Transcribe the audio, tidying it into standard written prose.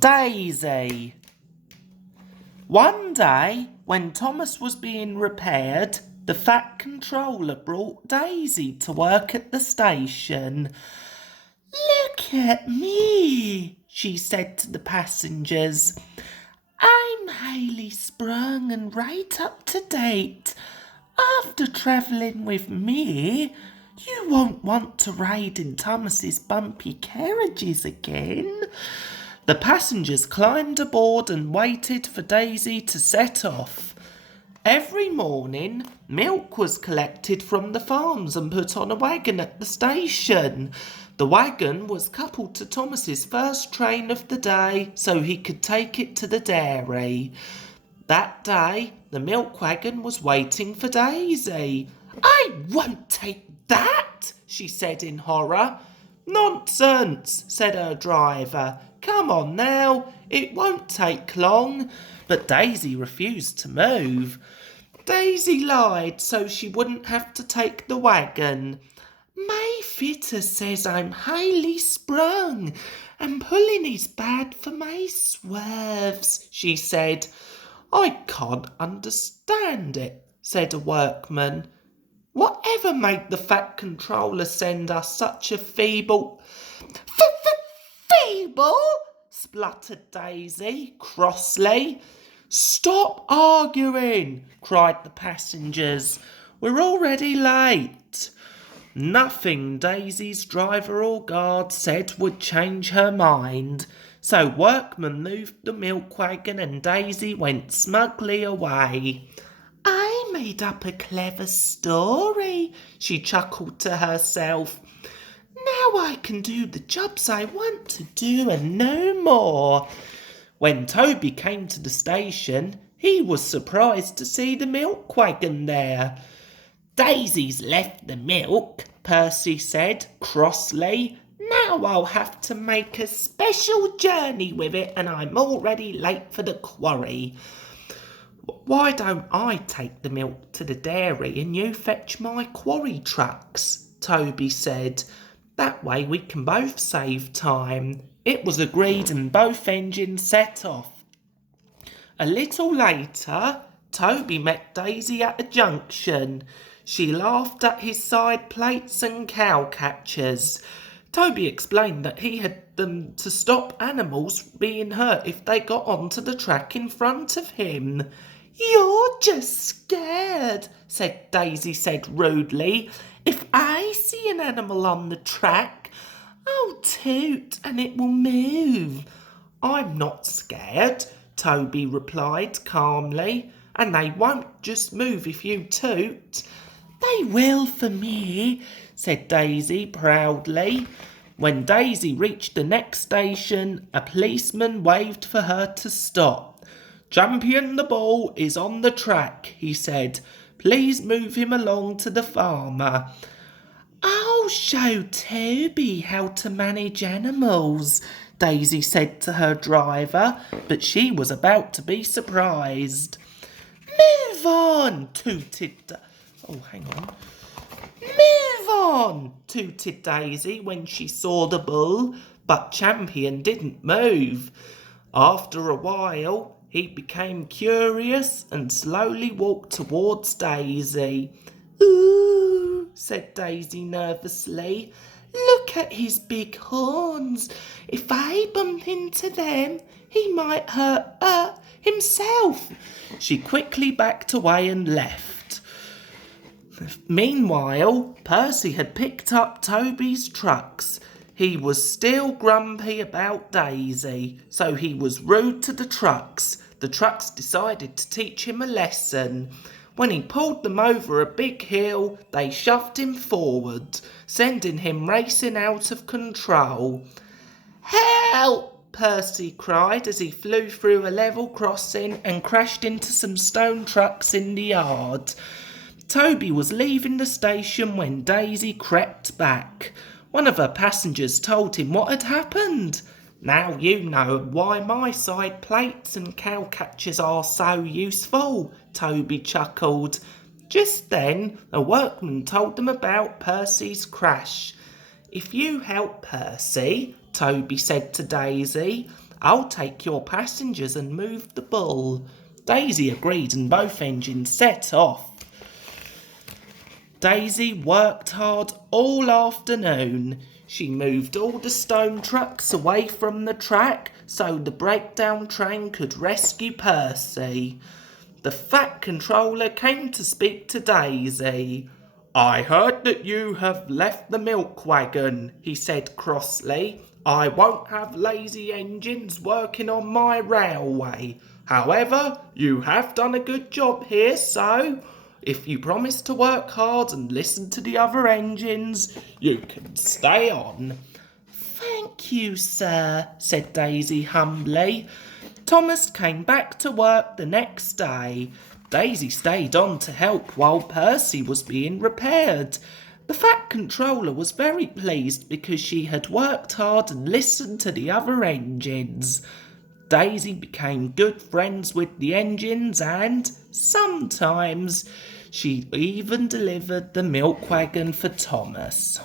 Daisy. One day, when Thomas was being repaired, the Fat Controller brought Daisy to work at the station. "Look at me," she said to the passengers. "I'm highly sprung and right up to date. After travelling with me, you won't want to ride in Thomas's bumpy carriages again." The passengers climbed aboard and waited for Daisy to set off. Every morning, milk was collected from the farms and put on a wagon at the station. The wagon was coupled to Thomas's first train of the day so he could take it to the dairy. That day, the milk wagon was waiting for Daisy. "I won't take that," she said in horror. "Nonsense," said her driver. "Come on now, it won't take long." But Daisy refused to move. Daisy lied so she wouldn't have to take the wagon. "My fitter says I'm highly sprung, and pulling is bad for my swerves," she said. "I can't understand it," said a workman. "Whatever made the Fat Controller send us such a feeble—" "Feeble?" spluttered Daisy crossly. "Stop arguing," cried the passengers. "We're already late." Nothing Daisy's driver or guard said would change her mind. So workmen moved the milk wagon and Daisy went smugly away. "I made up a clever story," she chuckled to herself. "Now I can do the jobs I want to do and no more." When Toby came to the station, he was surprised to see the milk wagon there. "Daisy's left the milk," Percy said crossly. "Now I'll have to make a special journey with it, and I'm already late for the quarry." "Why don't I take the milk to the dairy and you fetch my quarry trucks?" Toby said. "That way we can both save time." It was agreed and both engines set off. A little later, Toby met Daisy at a junction. She laughed at his side plates and cow catchers. Toby explained that he had them to stop animals being hurt if they got onto the track in front of him. "You're just scared," Daisy said rudely. "If I see an animal on the track, I'll toot and it will move." "I'm not scared," Toby replied calmly. "And they won't just move if you toot." "They will for me," said Daisy proudly. When Daisy reached the next station, a policeman waved for her to stop. "Champion the Bull is on the track," he said. "Please move him along to the farmer." "I'll show Toby how to manage animals," Daisy said to her driver, but she was about to be surprised. "Move on," tooted Daisy when she saw the bull, but Champion didn't move. After a while, he became curious and slowly walked towards Daisy. "Ooh," said Daisy nervously. "Look at his big horns. If I bump into them, he might hurt himself." She quickly backed away and left. Meanwhile, Percy had picked up Toby's trucks. He was still grumpy about Daisy, so he was rude to the trucks. The trucks decided to teach him a lesson. When he pulled them over a big hill, they shoved him forward, sending him racing out of control. "Help!" Percy cried as he flew through a level crossing and crashed into some stone trucks in the yard. Toby was leaving the station when Daisy crept back. One of her passengers told him what had happened. "Now you know why my side plates and cow catchers are so useful," Toby chuckled. Just then, a workman told them about Percy's crash. "If you help Percy," Toby said to Daisy, I'll take your passengers and move the bull." Daisy agreed and both engines set off. Daisy worked hard all afternoon. She moved all the stone trucks away from the track so the breakdown train could rescue Percy. The Fat Controller came to speak to Daisy. "I heard that you have left the milk wagon," he said crossly. "I won't have lazy engines working on my railway. However, you have done a good job here, so if you promise to work hard and listen to the other engines, you can stay on." "Thank you, sir," said Daisy humbly. Thomas came back to work the next day. Daisy stayed on to help while Percy was being repaired. The Fat Controller was very pleased because she had worked hard and listened to the other engines. Daisy became good friends with the engines and, sometimes, she even delivered the milk wagon for Thomas.